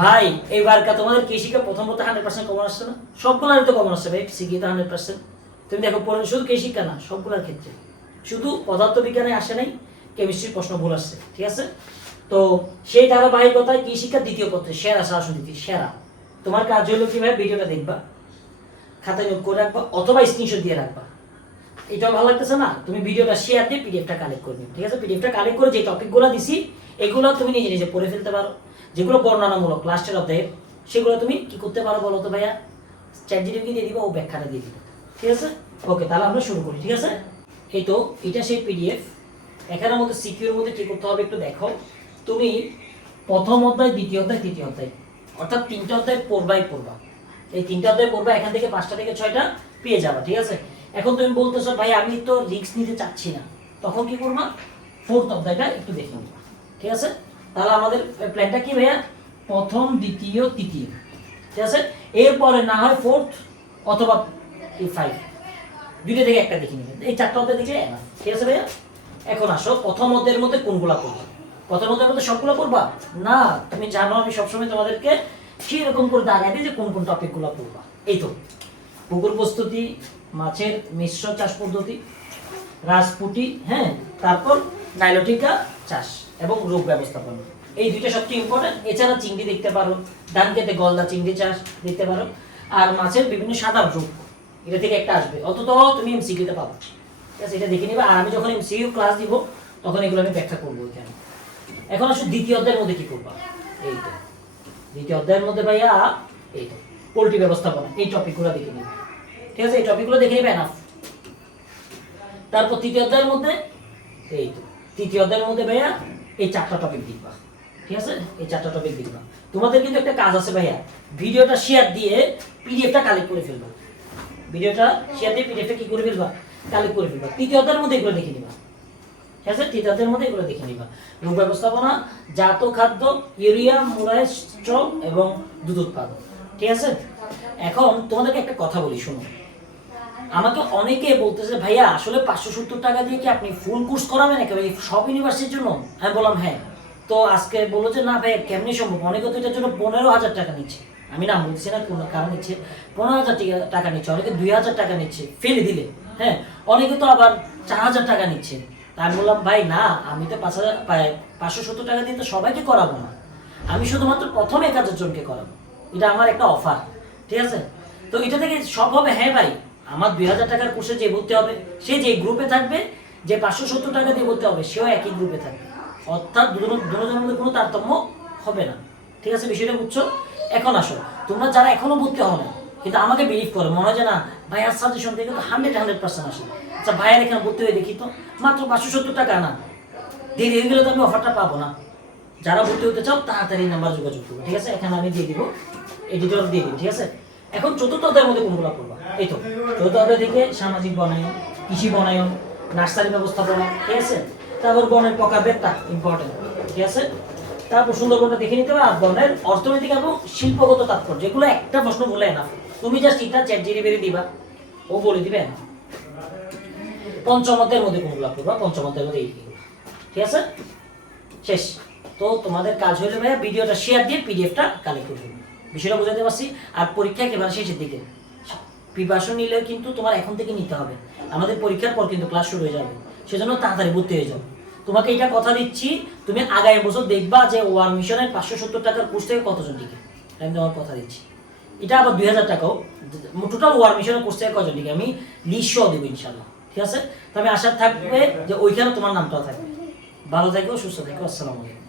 ভাই এইবার তোমাদের কৃষিকে প্রথম 100% কমন আসছে না? সবগুলোরই তো কমন আসছে ভাই, সিকি তো 100%। তুমি দেখো শুধু কৃষি না, সবগুলোর ক্ষেত্রে শুধু পদার্থবিজ্ঞানে আসে নাই, কেমিস্ট্রির প্রশ্ন ভুল আসছে, ঠিক আছে? তো সেই ধারাবাহিকতায় কি শিক্ষা দ্বিতীয় পত্রে সেরা শাসন নীতি সেরা। তোমার কাজ হলো কি ভাই, ভিডিওটা দেখবা, খাতায় নোট করে রাখবা অথবা স্ক্রিনশট দিয়ে রাখবা। এটাও ভালো লাগতেছে না, তুমি ভিডিওটা শেয়ার দিয়ে পিডিএফটা কালেক্ট করে নিও, ঠিক আছে? পিডিএফটা কালেক্ট করে যে টপিকগুলো দিছি এগুলো তুমি নিজে নিজে পড়ে ফেলতে পারো। যেগুলো বর্ণনামূলক লাস্টের অধ্যায়ে সেগুলো তুমি কি করতে পারো বলো তো ভাইয়া? চ্যাটজিপিটি দিয়ে দিবা, ও ব্যাখ্যাটা দিয়ে দিবে, ঠিক আছে? ওকে, তাহলে আমরা শুরু করি, ঠিক আছে? এই তো এটা সেই পিডিএফ। এখানের মধ্যে সিকিউর মধ্যে কি করতে হবে একটু দেখো। তুমি প্রথম অধ্যায়, দ্বিতীয় অধ্যায়, তৃতীয় অধ্যায়, অর্থাৎ 3টা অধ্যায় পড়বা। এই 3টা অধ্যায় পড়বা, এখান থেকে 5টা থেকে 6টা পেয়ে যাবা, ঠিক আছে? এখন তুমি বলতেছো ভাই আমি তো রিস্ক নিতে চাচ্ছি না, তখন কি করবা? 4th অধ্যায়টা একটু দেখে নিবা, ঠিক আছে? তাহলে আমাদের প্ল্যানটা কি ভাইয়া? প্রথম, দ্বিতীয়, তৃতীয়, ঠিক আছে? এরপরে না হয় 4th অথবা 5, দুইটা থেকে একটা দেখে নিবেন। এই 4টা অধ্যায় দেখে না, ঠিক আছে ভাইয়া? এখন আসো প্রথম অধ্যায়ের মধ্যে কোনগুলা পড়বা। প্রথম অধ্যায়ের মধ্যে সবগুলো পড়বা না, তুমি জানো আমি সবসময় তোমাদেরকে সেরকম করে দাগাই দিই যে কোন কোন টপিকগুলো পড়বা। এই তো পুকুর প্রস্তুতি, মাছের মিশ্র চাষ পদ্ধতি, রাজপুটি, হ্যাঁ, তারপর নাইলোটিকা চাষ এবং রোগ ব্যবস্থাপনা, এই দুইটা সবচেয়ে ইম্পর্টেন্ট। এছাড়া চিংড়ি দেখতে পারো, ধান খেতে গলদা চিংড়ি চাষ দেখতে পারো, আর মাছের বিভিন্ন সাধারণ রোগ, এটা থেকে একটা আসবে, অন্তত তুমি এমসিকিউতে পাবো, ঠিক আছে? এটা দেখে নিবে। আর আমি যখন এমসিকিউ ক্লাস দিব তখন এগুলো আমি ব্যাখ্যা করবো এখানে। এখন আসলে দ্বিতীয় অধ্যায়ের মধ্যে কি করবা? এই তো দ্বিতীয় অধ্যায়ের মধ্যে ভাইয়া এই তো পোল্ট্রি ব্যবস্থাপনা, এই টপিকগুলো দেখে নিবে, ঠিক আছে? এই টপিকগুলো দেখে নিবে এনাফ। তারপর তৃতীয় অধ্যায়ের মধ্যে এই তো তৃতীয় অধ্যায়ের মধ্যে ভাইয়া এই 4টা টপিক দেখবা, ঠিক আছে? এই 4টা টপিক দেখবা। তোমাদের কিন্তু একটা কাজ আছে ভাইয়া, ভিডিওটা শেয়ার দিয়ে পিডিএফটা কালেক্ট করে ফেলবা। ভিডিওটা শেয়ার দিয়ে পিডিএফটা কি করে ফেলবা? কালেক্ট করে ফেলবা। তৃতীয় অধ্যায়ের মধ্যে এগুলো দেখে নিবা, ঠিক আছে? তৃতীয় অধ্যায়ের মধ্যে এগুলো দেখে নিবা। রোগ ব্যবস্থাপনা, জাত খাদ্য, ইউরিয়া, মোলাস্ট এবং দুধ উৎপাদন, ঠিক আছে? এখন তোমাদেরকে একটা কথা বলি, শোনো। আমাকে অনেকে বলতেছে ভাইয়া আসলে 570 টাকা দিয়ে কি আপনি ফুল কোর্স করাবেন একেবারে সব ইউনিভার্সিটির জন্য? আমি বললাম হ্যাঁ। তো আজকে বললো যে না ভাই কেমনি সম্ভব, অনেকে তো এটার জন্য 15,000 টাকা নিচ্ছে। আমি নাম বলছি না কোনো কারণ নিচ্ছে, 15,000 টাকা নিচ্ছে, অনেকে 2,000 টাকা নিচ্ছে ফেলে দিলে, হ্যাঁ, অনেকে তো আবার 4,000 টাকা নিচ্ছে। তা আমি বললাম ভাই না, আমি তো 570 টাকা দিয়ে তো সবাইকে করাবো না, আমি শুধুমাত্র প্রথম 1,000 জনকে করাবো, এটা আমার একটা অফার, ঠিক আছে? তো এটা থেকে সব হবে? হ্যাঁ ভাই, আমার 2,000 টাকার কোর্সে যে ভর্তি হবে সে যে গ্রুপে থাকবে, যে 570 টাকা দিয়ে ভর্তি হবে সেও একই গ্রুপে থাকবে, অর্থাৎ দুজনের মধ্যে কোনো তারতম্য হবে না, ঠিক আছে? বিষয়টা বুঝছো? এখন আসো, তোমরা যারা এখনো ভর্তি হও না কিন্তু আমাকে বিলিভ করো, মনে হয় যে না ভাইয়ার সাজেশন থেকে তো 100% আসে, আচ্ছা ভাইয়ার এখানে ভর্তি হয়ে দেখি তো, মাত্র 570 টাকা না, দেরি হয়ে গেলে তো আমি অফারটা পাবো না। যারা ভর্তি হতে চাও তাড়াতাড়ি নাম্বার যোগাযোগ করবো, ঠিক আছে? এখানে আমি দিয়ে দিব, এডিটর দিয়ে দিব, ঠিক আছে? এখন চতুর্থ অধ্যায়ের মধ্যে কোনগুলো করবা? এই তো চতুর্থ অধ্যায় থেকে সামাজিক বনায়ন, কৃষি বনায়ন, নার্সারি ব্যবস্থাপনা, ঠিক আছে? তারপর বনের প্রকারভেদটা ইম্পর্টেন্ট, ঠিক আছে? তারপর সুন্দরবনটা দেখে নিতে হবে। আর বনের অর্থনৈতিক এবং শিল্পগত তাৎপর্য, যেগুলো একটা প্রশ্ন বলে না, তুমি জাস্ট এটা চ্যাটজিপিটি দিবা, ও বলে দিবে না। পঞ্চম অধ্যায়ের মধ্যে কোনগুলো করবা? পঞ্চম অধ্যায়ের মধ্যে এইগুলো, ঠিক আছে? শেষ। তো তোমাদের কাজ হলে ভাইয়া ভিডিওটা শেয়ার দিয়ে পিডিএফটা কালেক্ট করে ফেলবে, বিষয়টা বুঝাতে পারছি? আর পরীক্ষা একেবারে শেষের দিকে, প্রিপারেশন নিলেও কিন্তু তোমার এখন থেকে নিতে হবে, আমাদের পরীক্ষার পর কিন্তু ক্লাস শুরু হয়ে যাবে, সেজন্য তাড়াতাড়ি ভর্তি হয়ে যাও। তোমাকে এটা কথা দিচ্ছি, তুমি আগামী বছর দেখবা যে ওয়ার মিশনের 570 টাকার কোর্স থেকে কতজন টিকে, আমি তোমার কথা দিচ্ছি। এটা আবার 2,000 টাকাও, টোটাল ওয়ার মিশনের কোর্স থেকে কজন টিকে আমি লিস্টও দেবো ইনশাল্লাহ, ঠিক আছে? তবে আশা থাকবে যে ওইখানে তোমার নামটাও থাকবে। ভালো থাকো, সুস্থ থাকো, আসসালামু আলাইকুম।